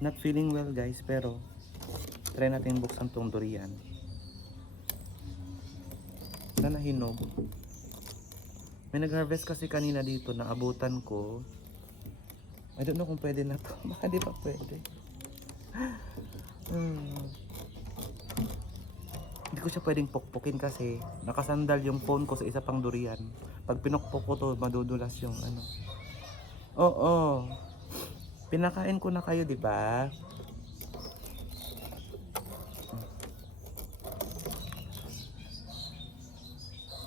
Not feeling well guys, pero try natin buksan tong durian. Sana hinog. May nag-harvest kasi kanina dito na abutan ko. I don't know kung pwede na to. Baka di pa pwede. Hmm. Hindi ko siya pwedeng pukpukin kasi nakasandal yung phone ko sa isa pang durian. Pag pinukpok ko to, madudulas yung ano. Oo. Pinakain ko na kayo, di ba?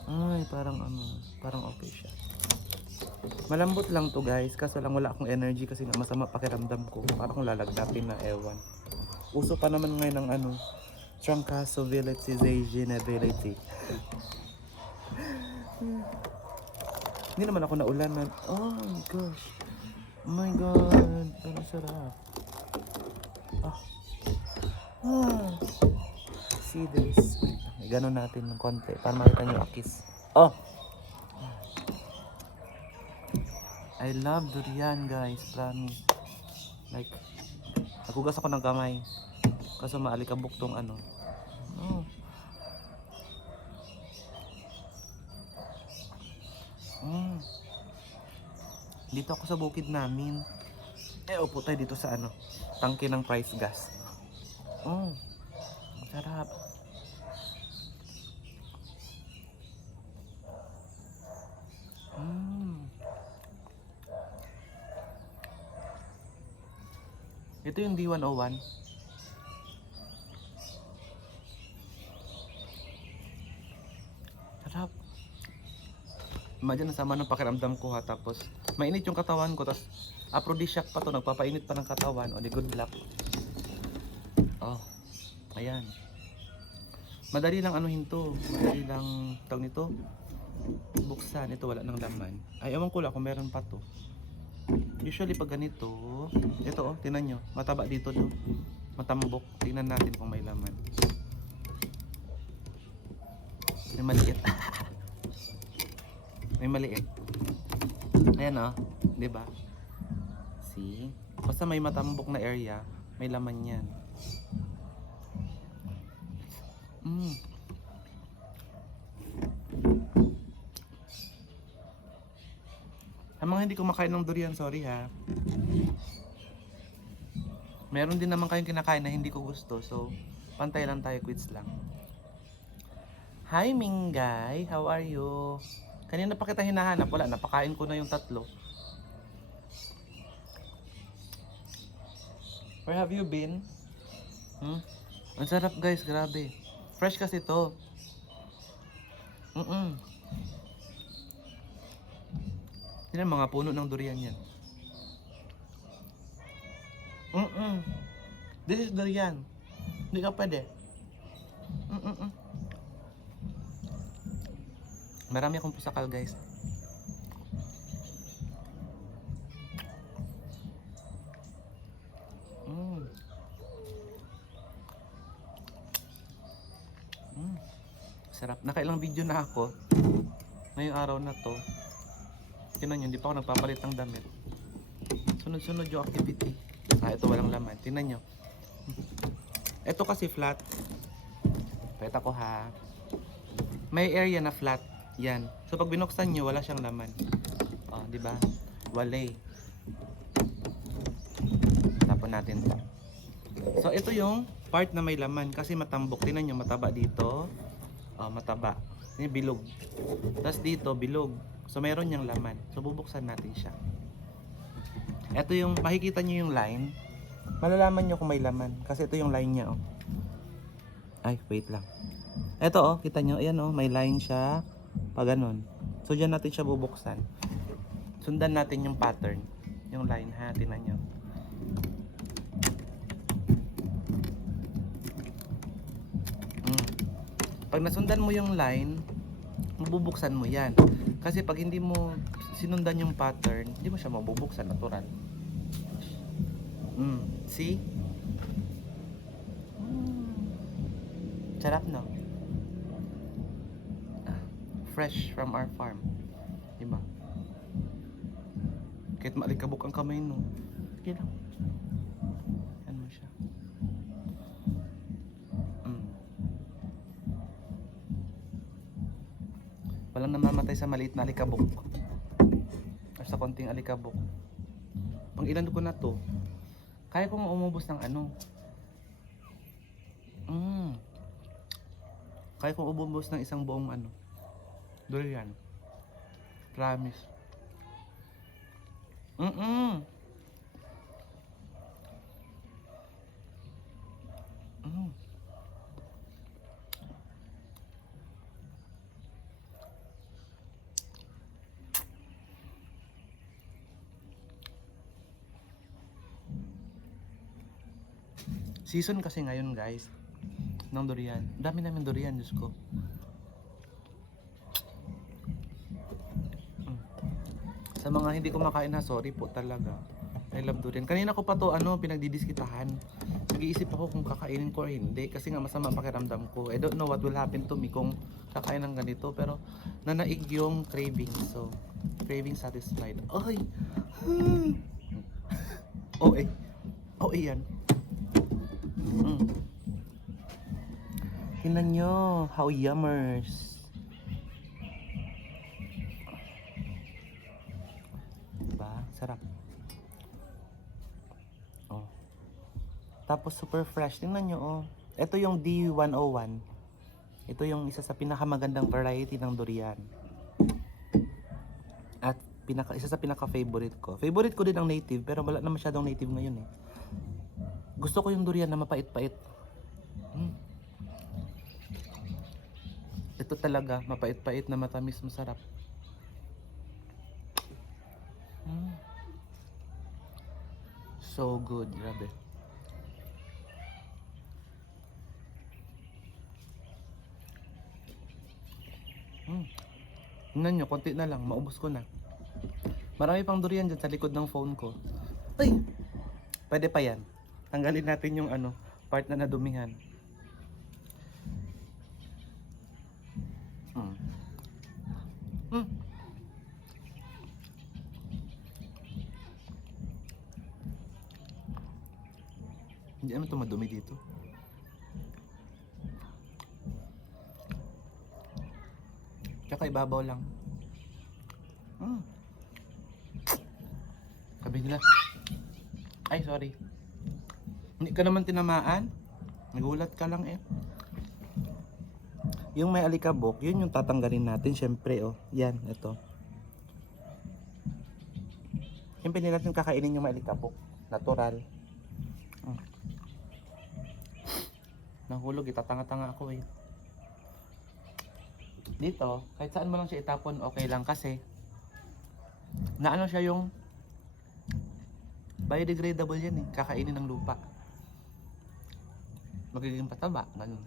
Ay, parang ano, parang okay siya. Malambot lang to guys, kaso lang wala akong energy kasi nga masama pakiramdam ko. Parang lalagdapin na ewan. Uso pa naman ngayon ng ano, Truncasovility Zaginability. Hindi naman ako naulanan. Oh my gosh. Oh my god. Parang sarap. Ah. Ah. See this. Wait. Ganon natin ng konti para makita nyo akis. Oh! I love durian guys. Promise. Like, nagugas ako ng kamay. Kaso maalikabok tong ano. Oh. Mm. Dito ako sa bukid namin. Eh, upo tayo dito sa ano, tangke ng price gas. Oh, ang sarap. Mm. Ito yung D101. Sarap. Imagine nasama ng pakiramdam ko ha tapos mainit yung katawan ko tapos aphrodisiac pa to nagpapainit pa ng katawan o di good luck. Oh. Ayan. Madali lang anuhin to. Madali lang tawag nito. Buksan. Ito wala ng laman. Ay, ewan ko lang kung meron pa to. Usually pag ganito, ito oh, tinan nyo. Mataba dito do. Matambok. Tingnan natin kung may laman. May maliit. may maliit. Ayan oh, 'di ba? See? Basta may matambok na area, may laman 'yan. Mm. Sa mga hindi kumakain ng durian, sorry ha. Meron din naman kayong kinakain na hindi ko gusto, so pantay lang tayo, quits lang. Hi Mingay, how are you? Kanina pa kita hinahanap, wala, napakain ko na yung tatlo. Where have you been? Hmm? Ang sarap guys, grabe. Fresh kasi to. Mm-mm. Yan mga puno ng durian yan. Mm-mm. This is durian. Hindi ka pwede. Mm-mm. Marami akong pusakal guys. Mm. Mm. Sarap. Nakailang video na ako. Ngayong araw na to. Tingnan nyo, hindi pa ako nagpapalit ng damit. Sunod-sunod yung activity. Ah, ito walang laman. Tingnan nyo. Ito kasi flat. Pweta ko ha. May area na flat. Yan. So pag binuksan nyo, wala siyang laman. Oh, di ba? Walay. Tapon natin to. So ito yung part na may laman kasi matambok. Tingnan nyo, mataba dito. Oh, mataba. Ini bilog. Tapos dito, bilog. So meron niyang laman. So bubuksan natin siya. Ito yung, makikita nyo yung line. Malalaman nyo kung may laman. Kasi ito yung line niya, oh. Ay, wait lang. Ito, oh, kita nyo. Ayan, oh, may line siya. Pa ganun. So, dyan natin siya bubuksan. Sundan natin yung pattern. Yung line, ha. Tinan nyo. Mm. Pag nasundan mo yung line, mabubuksan mo yan. Kasi pag hindi mo sinundan yung pattern, hindi mo siya mabubuksan natural. Mm. See? Mm. Sarap no? fresh from our farm. Diba? Kahit maalikabok ang kamay no. Sige lang. Yan mo siya. Mm. Walang namamatay sa maliit na alikabok. Or sa konting alikabok. Pang ilan ko na to, kaya kong umubos ng ano. Mm. Kaya kong umubos ng isang buong ano. Durian. Promise. Mm-mm. Mm. Season kasi ngayon guys ng durian. Dami namin durian, Diyos ko. Mm. Sa mga hindi kumakain na, sorry po talaga. I love durian. Kanina ko pa to ano, pinagdidiskitahan. Nag-iisip ako kung kakainin ko or hindi kasi nga masama ang pakiramdam ko. I don't know what will happen to me kung kakain ng ganito pero nanaig yung craving. So, craving satisfied. Ay! oh eh. Oh eh yan. Mm. Tingnan nyo, how yummers. Diba? Sarap. Oh. Tapos super fresh. Tingnan nyo, oh. Ito yung D101. Ito yung isa sa pinakamagandang variety ng durian. At pinaka, isa sa pinaka-favorite ko. Favorite ko din ang native, pero wala na masyadong native ngayon eh. Gusto ko yung durian na mapait-pait. Mm. Ito talaga, mapait-pait na matamis, masarap. Mm. So good, grabe. Mm. Tingnan konti na lang, maubos ko na. Marami pang durian dyan sa likod ng phone ko. Ay! Pwede pa yan. Tanggalin natin yung ano, part na nadumihan. Mm. Mm. Hindi naman ito madumi dito. Tsaka ibabaw lang. Mm. Sabi nila, ay sorry. Hindi ka naman tinamaan. Nagulat ka lang eh. Yung may alikabok, yun yung tatanggalin natin syempre oh. Yan, ito. Siyempre hindi natin kakainin yung may alikabok. Natural. Mm. Nahulog, itatanga-tanga ako eh. Dito, kahit saan mo lang siya itapon, okay lang kasi naano siya yung biodegradable yan eh. Kakainin ng lupa. Magiging pataba. Ganun.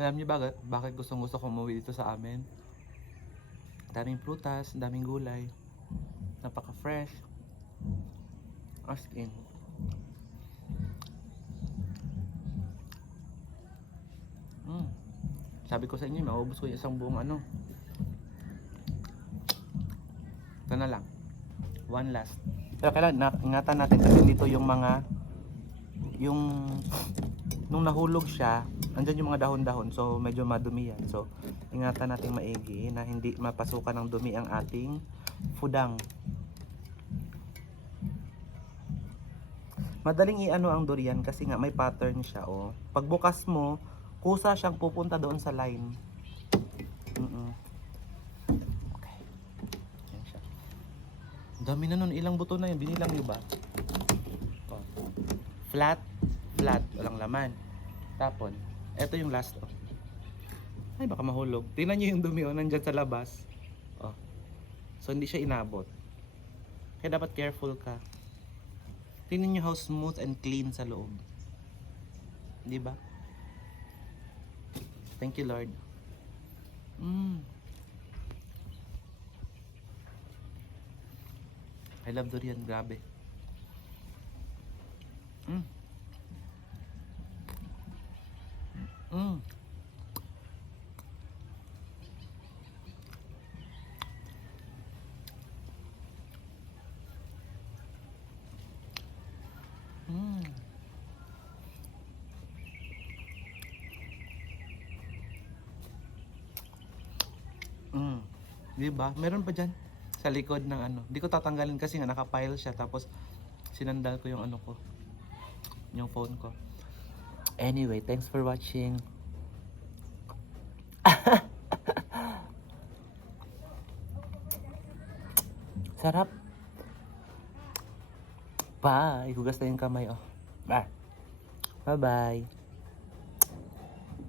Alam niyo bakit, bakit gustong gusto ko umuwi dito sa amin? Daming prutas, daming gulay. Napaka-fresh. As in. Mm. Sabi ko sa inyo, maubos ko yung isang buong ano. Ito na lang. One last. Pero kailan, na, ingatan natin kasi dito yung mga yung nung nahulog siya, andyan yung mga dahon-dahon. So, medyo madumi yan. So, ingatan natin maigi na hindi mapasukan ng dumi ang ating fudang. Madaling i-ano ang durian kasi nga may pattern siya, oh. Pagbukas mo, kusa siyang pupunta doon sa line. Mm-mm. Okay. Yan dami na nun. Ilang buto na yun? Binilang nyo ba? Oh. Flat, flat. Walang laman. Tapon. Ito yung last. Oh. Ay, baka mahulog. Tingnan nyo yung dumi. Oh, nandyan sa labas. Oh. So, hindi siya inabot. Kaya dapat careful ka. Tingnan nyo how smooth and clean sa loob. Di ba? Thank you, Lord. Mm. I love durian, grabe. Mm. Mm. Di ba? Meron pa dyan sa likod ng ano. Hindi ko tatanggalin kasi nga nakapile siya tapos sinandal ko yung ano ko. Yung phone ko. Anyway, thanks for watching. Sarap. Bye. Hugas na yung kamay, oh. Bye. Bye-bye.